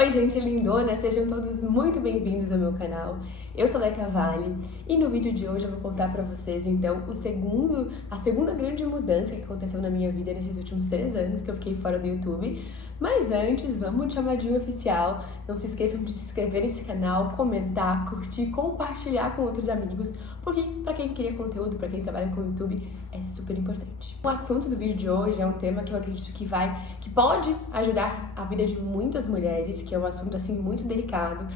Oi gente lindona, sejam todos muito bem-vindos ao meu canal. Eu sou a Deca Vale e no vídeo de hoje eu vou contar pra vocês então a segunda grande mudança que aconteceu na minha vida nesses últimos 3 anos que eu fiquei fora do YouTube. Mas antes, vamos de chamadinho oficial. Não se esqueçam de se inscrever nesse canal, comentar, curtir, compartilhar com outros amigos, porque pra quem cria conteúdo, pra quem trabalha com o YouTube, é super importante. O assunto do vídeo de hoje é um tema que eu acredito que pode ajudar a vida de muitas mulheres, que é um assunto assim muito delicado.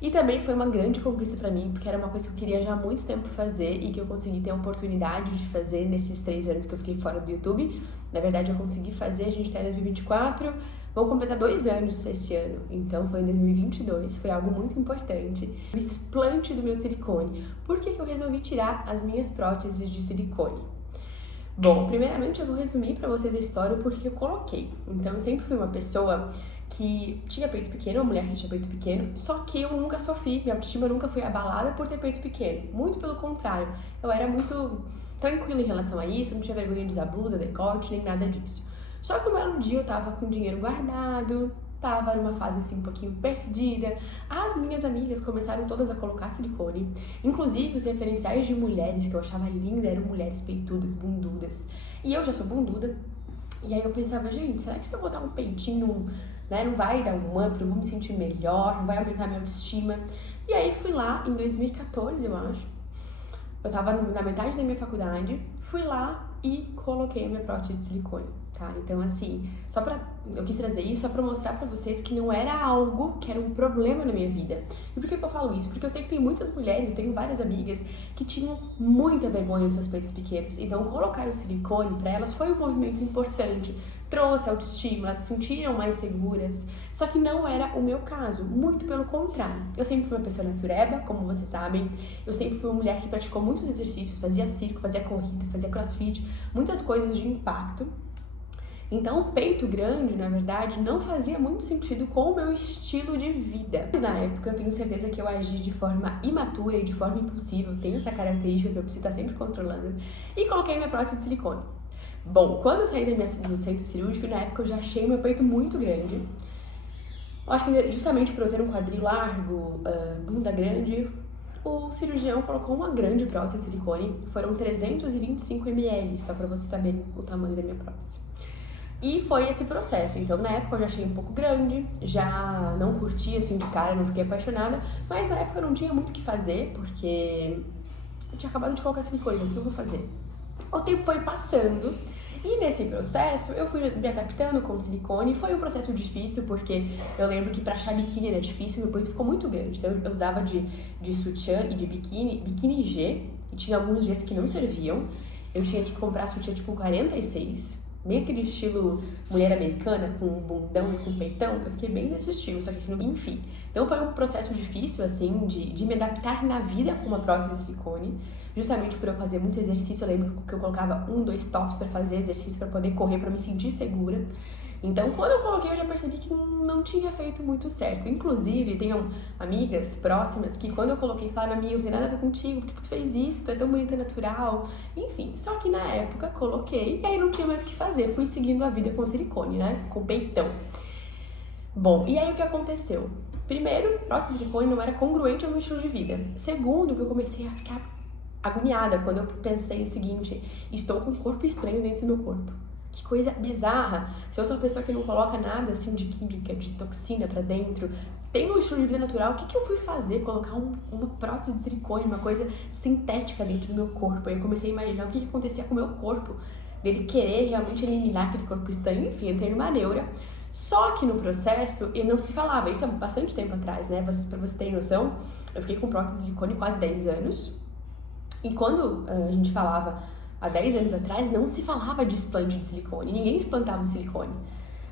E também foi uma grande conquista pra mim, porque era uma coisa que eu queria já há muito tempo fazer e que eu consegui ter a oportunidade de fazer nesses 3 anos que eu fiquei fora do YouTube. Na verdade, eu consegui fazer, a gente tá em 2024, vou completar 2 anos esse ano, então foi em 2022, foi algo muito importante. O explante do meu silicone. Por que eu resolvi tirar as minhas próteses de silicone? Bom, primeiramente eu vou resumir pra vocês a história, o porquê eu coloquei. Então, eu sempre fui uma pessoa que tinha peito pequeno, uma mulher que tinha peito pequeno, só que eu nunca sofri, minha autoestima nunca foi abalada por ter peito pequeno. Muito pelo contrário, eu era muito tranquila em relação a isso, não tinha vergonha de usar blusa, decote, nem nada disso. Só que um belo dia eu tava com dinheiro guardado, tava numa fase assim um pouquinho perdida, as minhas amigas começaram todas a colocar silicone, inclusive os referenciais de mulheres que eu achava linda eram mulheres peitudas, bundudas, e eu já sou bunduda, e aí eu pensava, gente, será que se eu botar um peitinho, né, não vai dar um up, eu vou me sentir melhor, não vai aumentar minha autoestima? E aí fui lá em 2014, eu acho, eu tava na metade da minha faculdade, fui lá e coloquei a minha prótese de silicone, tá? Então assim, eu quis trazer isso só pra mostrar pra vocês que não era algo que era um problema na minha vida. E por que eu falo isso? Porque eu sei que tem muitas mulheres, eu tenho várias amigas que tinham muita vergonha dos seus peitos pequenos, então colocar o silicone pra elas foi um movimento importante, trouxe autoestima, elas se sentiram mais seguras, só que não era o meu caso, muito pelo contrário. Eu sempre fui uma pessoa natureba, como vocês sabem, eu sempre fui uma mulher que praticou muitos exercícios, fazia circo, fazia corrida, fazia crossfit, muitas coisas de impacto. Então, o peito grande, na verdade, não fazia muito sentido com o meu estilo de vida. Na época, eu tenho certeza que eu agi de forma imatura e de forma impulsiva, eu tenho essa característica que eu preciso estar sempre controlando, e coloquei minha prótese de silicone. Bom, quando eu saí do centro cirúrgico, na época eu já achei meu peito muito grande. Eu acho que justamente por eu ter um quadril largo, bunda grande, o cirurgião colocou uma grande prótese de silicone. Foram 325 ml, só pra vocês saberem o tamanho da minha prótese. E foi esse processo. Então, na época eu já achei um pouco grande, já não curti assim de cara, não fiquei apaixonada, mas na época eu não tinha muito o que fazer, porque eu tinha acabado de colocar silicone, então o que eu vou fazer? O tempo foi passando e nesse processo eu fui me adaptando com o silicone. Foi um processo difícil porque eu lembro que pra achar biquíni era difícil, meu peito ficou muito grande. Então eu usava de sutiã e de biquíni G, e tinha alguns Gs que não serviam. Eu tinha que comprar sutiã tipo 46, bem aquele estilo mulher americana, com bundão e com peitão. Eu fiquei bem nesse estilo, só que enfim. Então foi um processo difícil, assim, de me adaptar na vida com uma prótese de silicone, justamente por eu fazer muito exercício. Eu lembro que eu colocava 2 tops pra fazer exercício, pra poder correr, pra me sentir segura. Então, quando eu coloquei, eu já percebi que não tinha feito muito certo. Inclusive, tenho amigas próximas que quando eu coloquei, falaram: amiga, não tem nada a ver contigo, por que tu fez isso? Tu é tão bonita, natural. Enfim, só que na época, coloquei e aí não tinha mais o que fazer. Fui seguindo a vida com silicone, né? Com peitão. Bom, e aí o que aconteceu? Primeiro, prótese de silicone não era congruente ao meu estilo de vida. Segundo, que eu comecei a ficar agoniada quando eu pensei o seguinte: estou com um corpo estranho dentro do meu corpo. Que coisa bizarra. Se eu sou uma pessoa que não coloca nada assim de química, de toxina pra dentro, tem um estilo de vida natural, o que eu fui fazer? Colocar uma prótese de silicone, uma coisa sintética dentro do meu corpo. Aí eu comecei a imaginar o que acontecia com o meu corpo, dele querer realmente eliminar aquele corpo estranho. Enfim, entrei numa neura. Só que no processo, e não se falava, isso há bastante tempo atrás, né? Pra você ter noção, eu fiquei com prótese de silicone quase 10 anos. E quando a gente falava, há 10 anos atrás, não se falava de explante de silicone, ninguém explantava o silicone.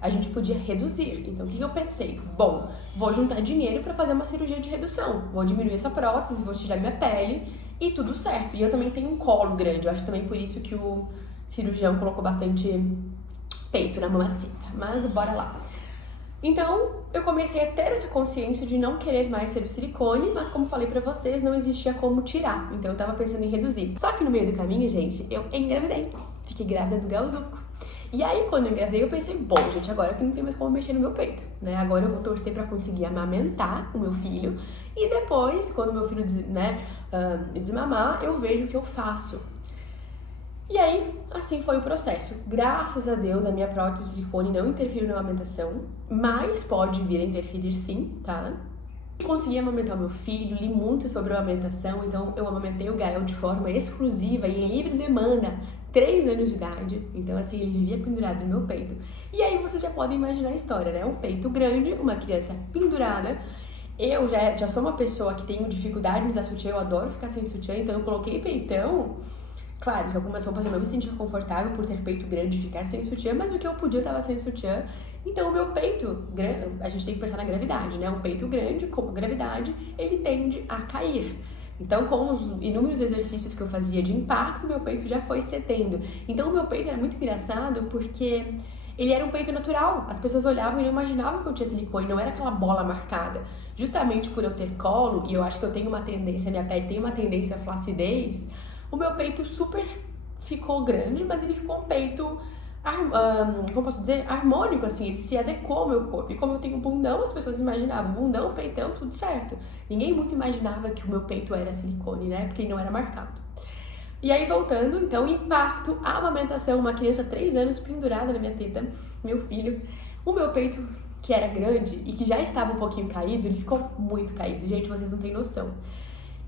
A gente podia reduzir. Então, o que eu pensei? Bom, vou juntar dinheiro pra fazer uma cirurgia de redução. Vou diminuir essa prótese, vou tirar minha pele e tudo certo. E eu também tenho um colo grande, eu acho também por isso que o cirurgião colocou bastante peito na mamacita. Mas bora lá. Então, eu comecei a ter essa consciência de não querer mais ser o silicone, mas como falei pra vocês, não existia como tirar. Então, eu tava pensando em reduzir. Só que no meio do caminho, gente, eu engravidei. Fiquei grávida do Galzuco. E aí, quando eu engravidei, eu pensei, bom, gente, agora que não tem mais como mexer no meu peito, né? Agora eu vou torcer pra conseguir amamentar o meu filho. E depois, quando meu filho, desmamar, eu vejo o que eu faço. E aí, assim foi o processo. Graças a Deus, a minha prótese de silicone não interferiu na amamentação, mas pode vir a interferir sim, tá? Consegui amamentar meu filho, li muito sobre a amamentação, então eu amamentei o Gael de forma exclusiva e em livre demanda, 3 anos de idade, então assim, ele vivia pendurado no meu peito. E aí vocês já podem imaginar a história, né? Um peito grande, uma criança pendurada. Eu já sou uma pessoa que tenho dificuldade em usar sutiã, eu adoro ficar sem sutiã, então eu coloquei peitão. Claro que algumas roupas eu não me sentia confortável por ter peito grande e ficar sem sutiã, mas o que eu podia eu tava sem sutiã. Então o meu peito, a gente tem que pensar na gravidade, né? Um peito grande, com a gravidade, ele tende a cair. Então, com os inúmeros exercícios que eu fazia de impacto, meu peito já foi cedendo. Então o meu peito era muito engraçado porque ele era um peito natural. As pessoas olhavam e não imaginavam que eu tinha silicone, não era aquela bola marcada. Justamente por eu ter colo, e eu acho que eu tenho uma tendência, minha pele tem uma tendência à flacidez, o meu peito super ficou grande, mas ele ficou um peito, como posso dizer, harmônico, assim, ele se adequou ao meu corpo. E como eu tenho bundão, as pessoas imaginavam bundão, peitão, tudo certo. Ninguém muito imaginava que o meu peito era silicone, né, porque ele não era marcado. E aí, voltando, então, impacto, a amamentação, uma criança 3 anos pendurada na minha teta, meu filho, o meu peito, que era grande e que já estava um pouquinho caído, ele ficou muito caído, gente, vocês não têm noção.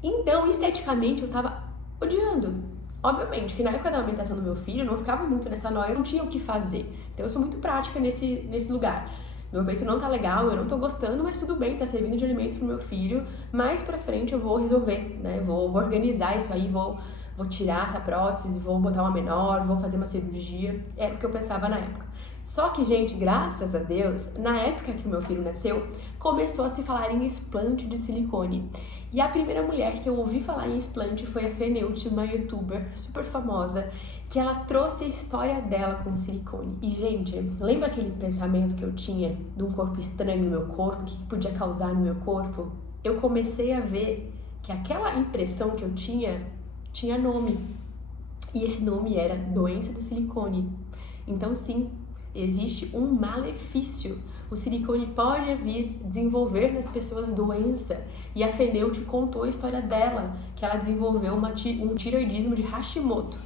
Então, esteticamente, eu tava odiando. Obviamente que na época da amamentação do meu filho, eu não ficava muito nessa noia, eu não tinha o que fazer. Então eu sou muito prática nesse lugar. Meu peito não tá legal, eu não tô gostando, mas tudo bem, tá servindo de alimentos pro meu filho. Mais pra frente eu vou resolver, né? Vou organizar isso aí, vou tirar essa prótese, vou botar uma menor, vou fazer uma cirurgia. Era o que eu pensava na época. Só que, gente, graças a Deus, na época que o meu filho nasceu, começou a se falar em explante de silicone. E a primeira mulher que eu ouvi falar em explante foi a Feneute, uma youtuber super famosa, que ela trouxe a história dela com silicone. E, gente, lembra aquele pensamento que eu tinha de um corpo estranho no meu corpo, o que podia causar no meu corpo? Eu comecei a ver que aquela impressão que eu tinha nome. E esse nome era doença do silicone. Então, sim, existe um malefício. O silicone pode vir desenvolver nas pessoas doença. E a Feneute contou a história dela, que ela desenvolveu um tiroidismo de Hashimoto,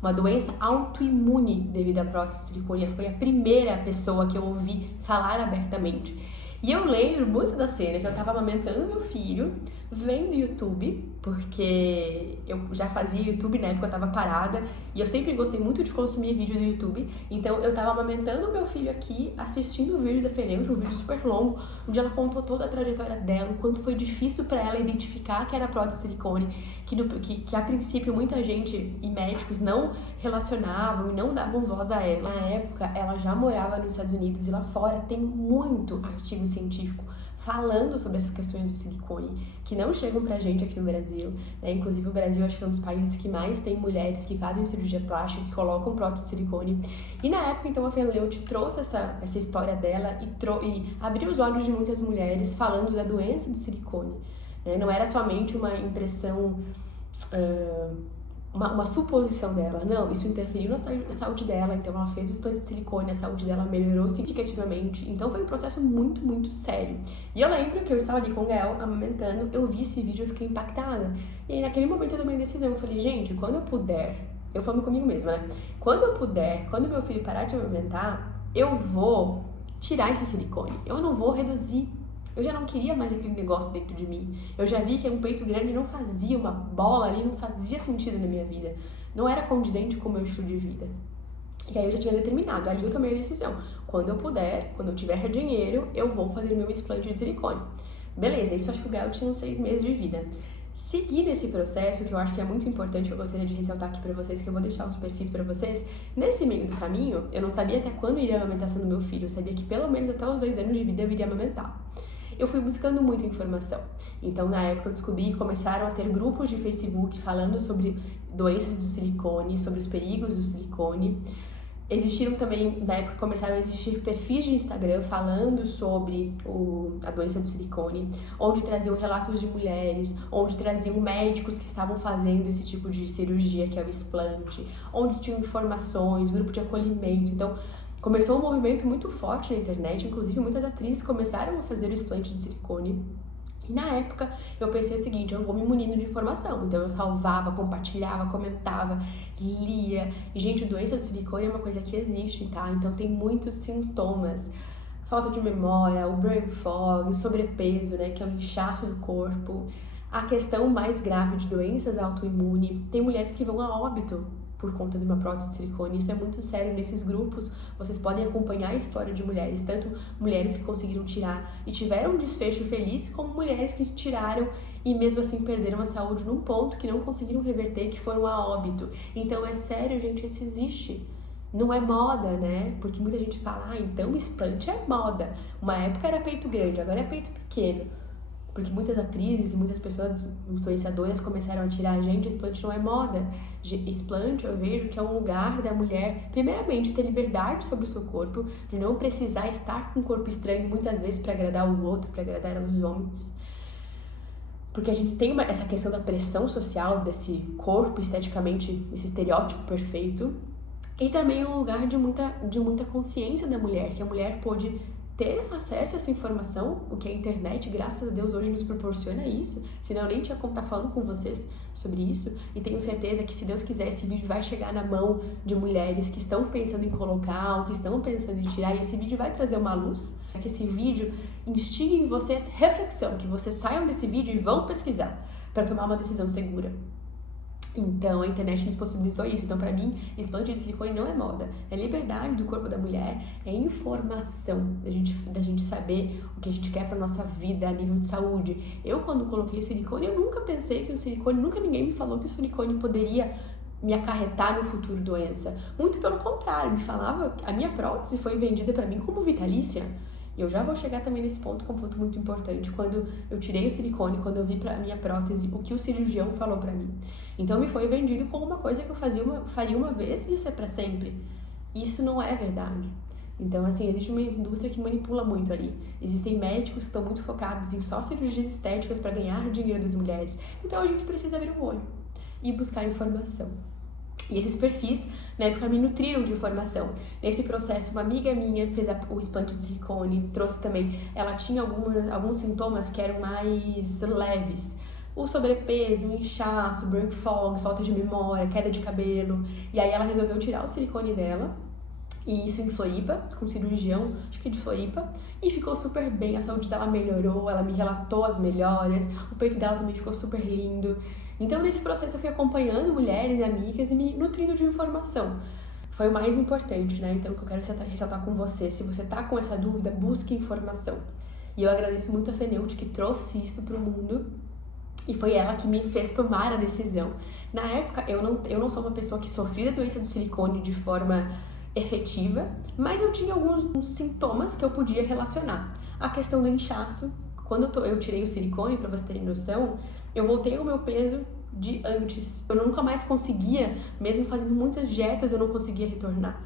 uma doença autoimune devido à prótese de silicone. Ela foi a primeira pessoa que eu ouvi falar abertamente. E eu lembro muito da cena que eu tava amamentando meu filho, vendo YouTube, porque eu já fazia YouTube, na época eu tava parada, e eu sempre gostei muito de consumir vídeo do YouTube, então eu tava amamentando meu filho aqui, assistindo o vídeo da Feneute, um vídeo super longo, onde ela contou toda a trajetória dela, o quanto foi difícil pra ela identificar que era prótese de silicone, que a princípio muita gente e médicos não relacionavam e não davam voz a ela. Na época, ela já morava nos Estados Unidos e lá fora tem muito artigo científico falando sobre essas questões do silicone, que não chegam pra gente aqui no Brasil, né? Inclusive o Brasil acho que é um dos países que mais tem mulheres que fazem cirurgia plástica, que colocam prótese de silicone. E na época, então, a Feneute trouxe essa história dela e abriu os olhos de muitas mulheres falando da doença do silicone, né? Não era somente uma impressão, uma suposição dela, não, isso interferiu na saúde dela, então ela fez o explante de silicone, a saúde dela melhorou significativamente, então foi um processo muito, muito sério. E eu lembro que eu estava ali com o Gael, amamentando, eu vi esse vídeo e eu fiquei impactada. E aí naquele momento eu tomei decisão, eu falei, gente, quando eu puder, eu falo comigo mesma, né? Quando eu puder, quando meu filho parar de amamentar, eu vou tirar esse silicone, eu não vou reduzir. Eu já não queria mais aquele negócio dentro de mim. Eu já vi que um peito grande não fazia, uma bola ali não fazia sentido na minha vida. Não era condizente com o meu estilo de vida. E aí eu já tinha determinado, ali eu tomei a decisão. Quando eu puder, quando eu tiver dinheiro, eu vou fazer meu explante de silicone. Beleza, isso acho que o Gael tinha uns 6 meses de vida. Seguir nesse processo, que eu acho que é muito importante, eu gostaria de ressaltar aqui pra vocês, que eu vou deixar os perfis pra vocês. Nesse meio do caminho, eu não sabia até quando iria a amamentação do meu filho. Eu sabia que pelo menos até os 2 anos de vida eu iria amamentar. Eu fui buscando muita informação. Então, na época, eu descobri que começaram a ter grupos de Facebook falando sobre doenças do silicone, sobre os perigos do silicone. Existiram também, na época, começaram a existir perfis de Instagram falando sobre a doença do silicone, onde traziam relatos de mulheres, onde traziam médicos que estavam fazendo esse tipo de cirurgia, que é o explante, onde tinham informações, grupo de acolhimento. Então, começou um movimento muito forte na internet, inclusive muitas atrizes começaram a fazer o explante de silicone. E na época eu pensei o seguinte, eu vou me munindo de informação, então eu salvava, compartilhava, comentava, lia. E gente, doença do silicone é uma coisa que existe, tá? Então tem muitos sintomas, falta de memória, o brain fog, sobrepeso, né, que é o inchaço do corpo. A questão mais grave de doenças autoimunes, tem mulheres que vão a óbito por conta de uma prótese de silicone. Isso é muito sério. Nesses grupos, vocês podem acompanhar a história de mulheres, tanto mulheres que conseguiram tirar e tiveram um desfecho feliz, como mulheres que tiraram e mesmo assim perderam a saúde num ponto que não conseguiram reverter, que foram a óbito. Então é sério, gente, isso existe. Não é moda, né? Porque muita gente fala, então explante é moda. Uma época era peito grande, agora é peito pequeno. Porque muitas atrizes e muitas pessoas influenciadoras começaram a tirar, gente, explante não é moda. Explante eu vejo que é um lugar da mulher, primeiramente, ter liberdade sobre o seu corpo, de não precisar estar com um corpo estranho muitas vezes para agradar o outro, para agradar os homens. Porque a gente tem essa questão da pressão social, desse corpo esteticamente, esse estereótipo perfeito. E também um lugar de muita consciência da mulher, que a mulher pôde ter acesso a essa informação, o que a internet, graças a Deus, hoje nos proporciona isso, senão eu nem tinha como estar falando com vocês sobre isso, e tenho certeza que, se Deus quiser, esse vídeo vai chegar na mão de mulheres que estão pensando em colocar, ou que estão pensando em tirar, e esse vídeo vai trazer uma luz, que esse vídeo instigue em vocês reflexão, que vocês saiam desse vídeo e vão pesquisar, para tomar uma decisão segura. Então, a internet nos possibilitou isso. Então, pra mim, explante de silicone não é moda. É liberdade do corpo da mulher, é informação da gente saber o que a gente quer pra nossa vida a nível de saúde. Eu, quando coloquei o silicone, eu nunca pensei que o silicone, nunca ninguém me falou que o silicone poderia me acarretar no futuro doença. Muito pelo contrário, me falava, a minha prótese foi vendida pra mim como vitalícia. E eu já vou chegar também nesse ponto, que é um ponto muito importante. Quando eu tirei o silicone, quando eu vi pra minha prótese, o que o cirurgião falou pra mim. Então me foi vendido como uma coisa que eu faria uma vez e isso é pra sempre. Isso não é verdade. Então, assim, existe uma indústria que manipula muito ali. Existem médicos que estão muito focados em só cirurgias estéticas para ganhar dinheiro das mulheres. Então a gente precisa abrir o olho e buscar informação. E esses perfis, na época, me nutriram de informação. Nesse processo, uma amiga minha fez o explante de silicone, trouxe também, ela tinha alguns sintomas que eram mais leves. O sobrepeso, o inchaço, brain fog, falta de memória, queda de cabelo. E aí ela resolveu tirar o silicone dela, e isso em Floripa, com um cirurgião, acho que de Floripa, e ficou super bem, a saúde dela melhorou, ela me relatou as melhoras, o peito dela também ficou super lindo. Então, nesse processo, eu fui acompanhando mulheres e amigas e me nutrindo de informação. Foi o mais importante, né? Então, o que eu quero ressaltar com você, se você tá com essa dúvida, busque informação. E eu agradeço muito a Feneute que trouxe isso pro mundo, e foi ela que me fez tomar a decisão. Na época, eu não sou uma pessoa que sofria da doença do silicone de forma efetiva, mas eu tinha alguns sintomas que eu podia relacionar. A questão do inchaço, quando eu tirei o silicone, pra vocês terem noção, eu voltei ao meu peso de antes. Eu nunca mais conseguia, mesmo fazendo muitas dietas, eu não conseguia retornar.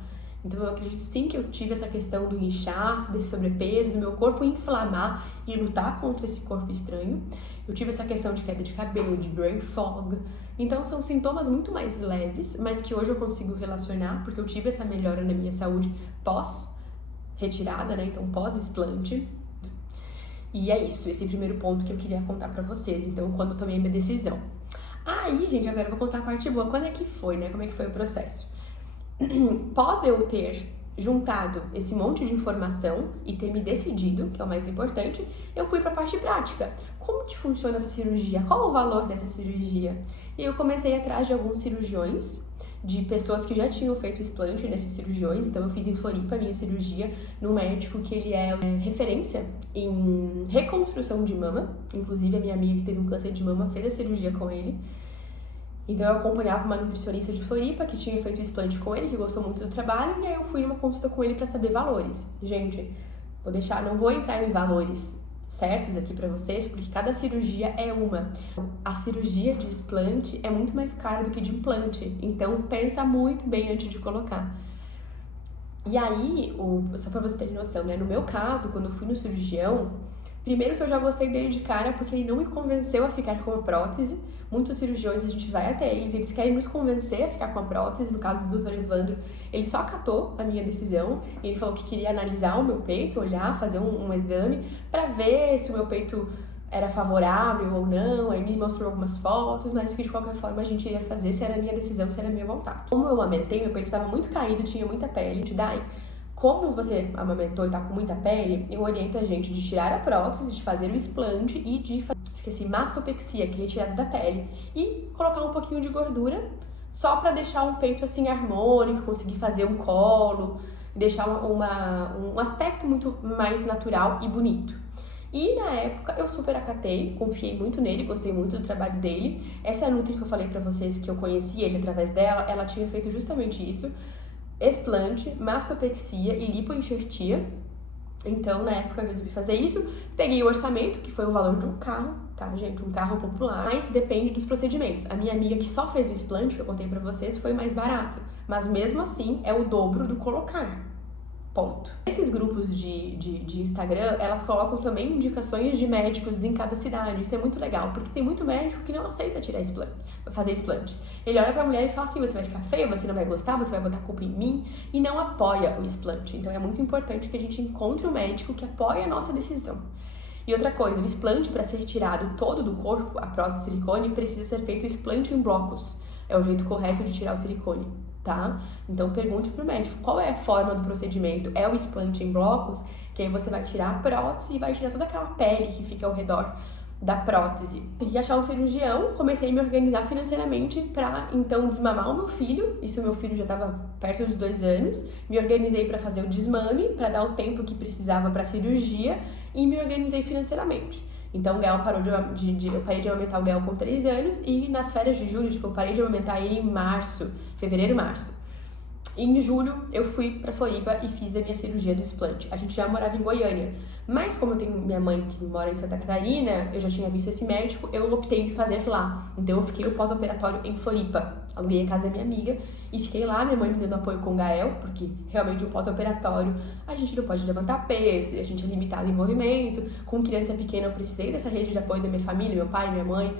Então eu acredito sim que eu tive essa questão do inchaço, desse sobrepeso, do meu corpo inflamar e lutar contra esse corpo estranho. Eu tive essa questão de queda de cabelo, de brain fog. Então são sintomas muito mais leves, mas que hoje eu consigo relacionar, porque eu tive essa melhora na minha saúde pós-retirada, né? Então pós-explante. E é isso, esse primeiro ponto que eu queria contar pra vocês. Então, quando eu tomei a minha decisão. Aí, gente, agora eu vou contar a parte boa. Quando é que foi, né? Como é que foi o processo? Pós eu ter juntado esse monte de informação e ter me decidido, que é o mais importante, eu fui pra parte prática. Como que funciona essa cirurgia? Qual o valor dessa cirurgia? E eu comecei atrás de alguns cirurgiões, de pessoas que já tinham feito explante nesses cirurgiões. Então eu fiz em Floripa a minha cirurgia no médico que ele é referência em reconstrução de mama. Inclusive a minha amiga que teve um câncer de mama fez a cirurgia com ele. Então eu acompanhava uma nutricionista de Floripa que tinha feito o explante com ele, que gostou muito do trabalho, e aí eu fui numa consulta com ele pra saber valores. Gente, não vou entrar em valores certos aqui pra vocês, porque cada cirurgia é uma. A cirurgia de explante é muito mais cara do que de implante, então pensa muito bem antes de colocar. E aí, só pra você ter noção, né? No meu caso, quando eu fui no cirurgião, primeiro que eu já gostei dele de cara porque ele não me convenceu a ficar com a prótese. Muitos cirurgiões, a gente vai até eles querem nos convencer a ficar com a prótese. No caso do Dr. Evandro, ele só acatou a minha decisão. Ele falou que queria analisar o meu peito, olhar, fazer um exame pra ver se o meu peito era favorável ou não. Aí me mostrou algumas fotos, mas que de qualquer forma a gente iria fazer se era a minha decisão, se era a minha vontade. Como eu amamentei, meu peito estava muito caído, tinha muita pele. Daí, como você amamentou e tá com muita pele, eu oriento a gente de tirar a prótese, de fazer o explante e de fazer, mastopexia, que é retirada da pele, e colocar um pouquinho de gordura, só pra deixar um peito assim harmônico, conseguir fazer um colo, deixar um aspecto muito mais natural e bonito. E na época eu super acatei, confiei muito nele, gostei muito do trabalho dele. Essa Nutri que eu falei pra vocês, que eu conheci ele através dela, ela tinha feito justamente isso: explante, mastopexia e lipoenxertia. Então, na época eu resolvi fazer isso, peguei o orçamento, que foi o valor de um carro, tá, gente? Um carro popular, mas depende dos procedimentos. A minha amiga que só fez o explante, que eu contei pra vocês, foi mais barato, mas mesmo assim é o dobro do colocar. Ponto. Esses grupos de Instagram, elas colocam também indicações de médicos em cada cidade. Isso é muito legal, porque tem muito médico que não aceita tirar explante, fazer explante. Ele olha pra mulher e fala assim: você vai ficar feia, você não vai gostar, você vai botar culpa em mim, e não apoia o explante. Então é muito importante que a gente encontre um médico que apoie a nossa decisão. E outra coisa, o explante, para ser retirado todo do corpo, a prótese de silicone, precisa ser feito o explante em blocos. É o jeito correto de tirar o silicone, tá? Então pergunte pro médico qual é a forma do procedimento. É o explante em blocos, que aí você vai tirar a prótese e vai tirar toda aquela pele que fica ao redor da prótese. E achar um cirurgião, comecei a me organizar financeiramente pra então desmamar o meu filho. Isso, meu filho já estava perto dos 2 anos. Me organizei para fazer o desmame, para dar o tempo que precisava para cirurgia, e me organizei financeiramente. Então o Gael parou eu parei de amamentar o Gael com 3 anos, e nas férias de julho, eu parei de amamentar ele em fevereiro, março. Em julho, eu fui pra Floripa e fiz a minha cirurgia do explante. A gente já morava em Goiânia, mas como eu tenho minha mãe que mora em Santa Catarina, eu já tinha visto esse médico, eu optei em fazer lá. Então eu fiquei o pós-operatório em Floripa. Aluguei a casa da minha amiga e fiquei lá, minha mãe me dando apoio com o Gael, porque realmente o pós-operatório a gente não pode levantar peso, a gente é limitado em movimento. Com criança pequena eu precisei dessa rede de apoio da minha família, meu pai, minha mãe,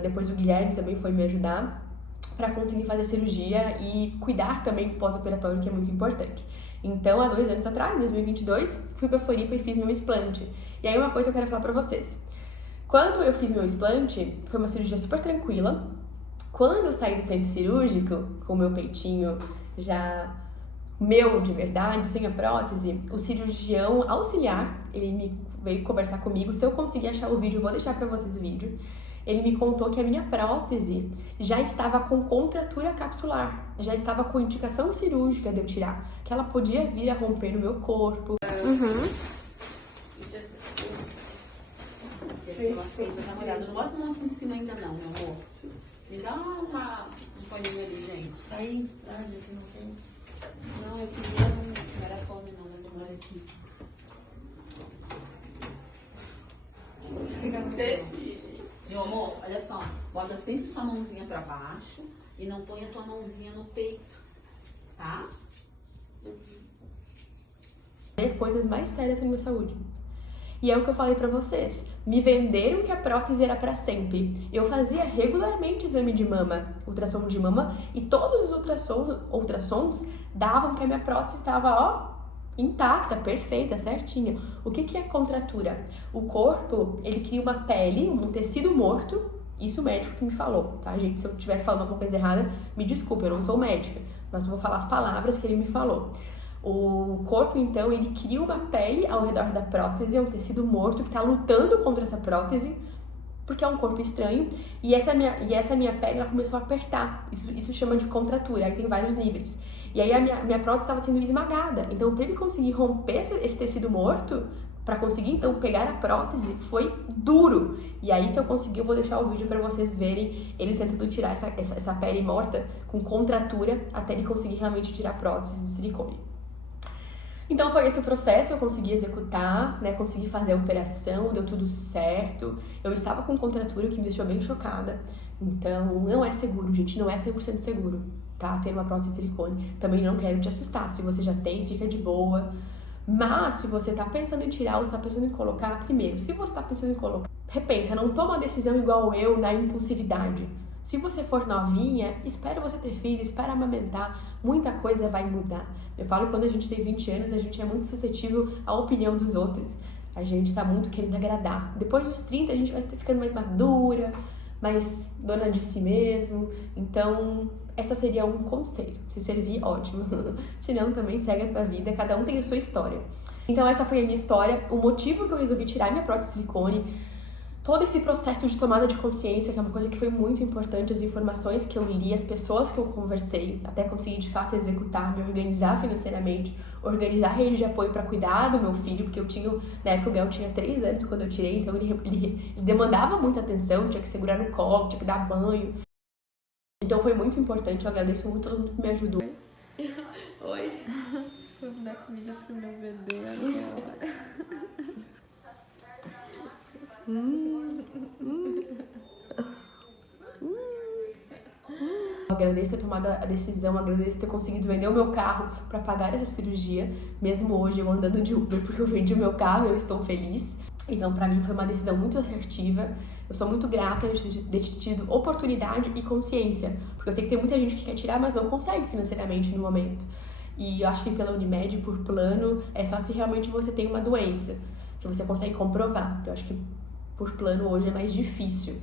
depois o Guilherme também foi me ajudar para conseguir fazer cirurgia e cuidar também do pós-operatório, que é muito importante. Então, há 2 anos atrás, em 2022, fui pra Floripa e fiz meu explante. E aí, uma coisa eu quero falar pra vocês. Quando eu fiz meu explante, foi uma cirurgia super tranquila. Quando eu saí do centro cirúrgico, com o meu peitinho já meu de verdade, sem a prótese, o cirurgião auxiliar, ele veio conversar comigo. Se eu conseguir achar o vídeo, eu vou deixar pra vocês o vídeo. Ele me contou que a minha prótese já estava com contratura capsular, já estava com indicação cirúrgica de eu tirar, que ela podia vir a romper no meu corpo. Eu acho que ainda tá molhado. Não bota muito em cima ainda não, meu amor. Me dá um paninho ali, gente. Aí, gente, não tem. Não, eu queria não era fome não, mas eu moro aqui. Meu amor, olha só, bota sempre sua mãozinha pra baixo e não põe a tua mãozinha no peito, tá? Coisas mais sérias na minha saúde. E é o que eu falei pra vocês. Me venderam que a prótese era pra sempre. Eu fazia regularmente exame de mama, ultrassom de mama, e todos os ultrassons davam que a minha prótese estava, intacta, perfeita, certinha. O que é contratura? O corpo, ele cria uma pele, um tecido morto. Isso o médico que me falou, tá, gente? Se eu estiver falando alguma coisa errada, me desculpe, eu não sou médica, mas eu vou falar as palavras que ele me falou. O corpo, então, ele cria uma pele ao redor da prótese, é um tecido morto que está lutando contra essa prótese, porque é um corpo estranho, e essa minha pele, ela começou a apertar. Isso chama de contratura, aí tem vários níveis. E aí a minha prótese estava sendo esmagada. Então, para ele conseguir romper esse tecido morto, para conseguir então pegar a prótese, foi duro. E aí, se eu conseguir, eu vou deixar o vídeo para vocês verem ele tentando tirar essa pele morta com contratura, até ele conseguir realmente tirar a prótese do silicone. Então foi esse o processo, eu consegui executar, né, consegui fazer a operação, deu tudo certo. Eu estava com contratura, o que me deixou bem chocada. Então, não é seguro, gente, não é 100% seguro, tá? Ter uma prótese de silicone. Também não quero te assustar, se você já tem, fica de boa. Mas, se você tá pensando em tirar ou você tá pensando em colocar, primeiro, se você tá pensando em colocar, repensa, não toma uma decisão igual eu, na impulsividade. Se você for novinha, espera você ter filho, espera amamentar, muita coisa vai mudar. Eu falo que quando a gente tem 20 anos, a gente é muito suscetível à opinião dos outros. A gente tá muito querendo agradar. Depois dos 30, a gente vai ficando mais madura, mais dona de si mesmo. Então, essa seria um conselho. Se servir, ótimo. Se não, também segue a tua vida. Cada um tem a sua história. Então, essa foi a minha história. O motivo que eu resolvi tirar minha prótese de silicone. Todo esse processo de tomada de consciência, que é uma coisa que foi muito importante, as informações que eu li, as pessoas que eu conversei, até conseguir de fato executar, me organizar financeiramente, organizar a rede de apoio para cuidar do meu filho, porque eu tinha, na época o Gael tinha 3 anos quando eu tirei, então ele demandava muita atenção, tinha que segurar no colo, tinha que dar banho. Então foi muito importante, eu agradeço muito todo mundo que me ajudou. Oi. Vou dar comida pro meu bebê agora. Agradeço ter tomado a decisão, agradeço ter conseguido vender o meu carro para pagar essa cirurgia. Mesmo hoje eu andando de Uber porque eu vendi o meu carro e eu estou feliz. Então, para mim foi uma decisão muito assertiva. Eu sou muito grata de ter tido oportunidade e consciência, porque eu sei que tem muita gente que quer tirar, mas não consegue financeiramente no momento. E eu acho que pela Unimed, por plano, é só se realmente você tem uma doença, se você consegue comprovar. Eu acho que por plano hoje é mais difícil,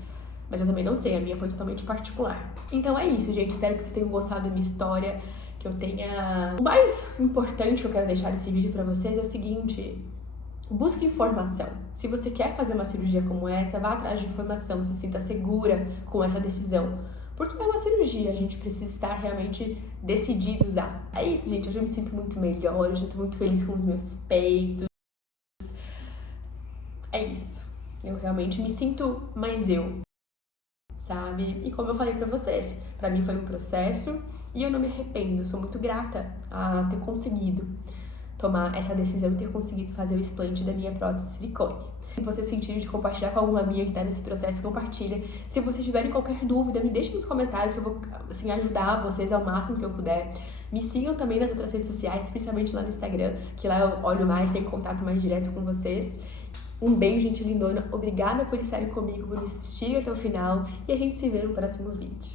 mas eu também não sei, a minha foi totalmente particular. Então é isso, gente, espero que vocês tenham gostado da minha história, que eu tenha... O mais importante que eu quero deixar nesse vídeo pra vocês é o seguinte: busque informação. Se você quer fazer uma cirurgia como essa, vá atrás de informação, se sinta segura com essa decisão, porque é uma cirurgia, a gente precisa estar realmente decididos a... É isso, gente, hoje eu me sinto muito melhor, hoje eu tô muito feliz com os meus peitos. É isso. Eu realmente me sinto mais eu, sabe? E como eu falei pra vocês, pra mim foi um processo e eu não me arrependo. Eu sou muito grata a ter conseguido tomar essa decisão e ter conseguido fazer o explante da minha prótese de silicone. Se vocês sentirem de compartilhar com alguma amiga que tá nesse processo, compartilha. Se vocês tiverem qualquer dúvida, me deixem nos comentários que eu vou, assim, ajudar vocês ao máximo que eu puder. Me sigam também nas outras redes sociais, principalmente lá no Instagram, que lá eu olho mais, tenho contato mais direto com vocês. Um beijo, gente lindona. Obrigada por estarem comigo, por assistir até o final. E a gente se vê no próximo vídeo.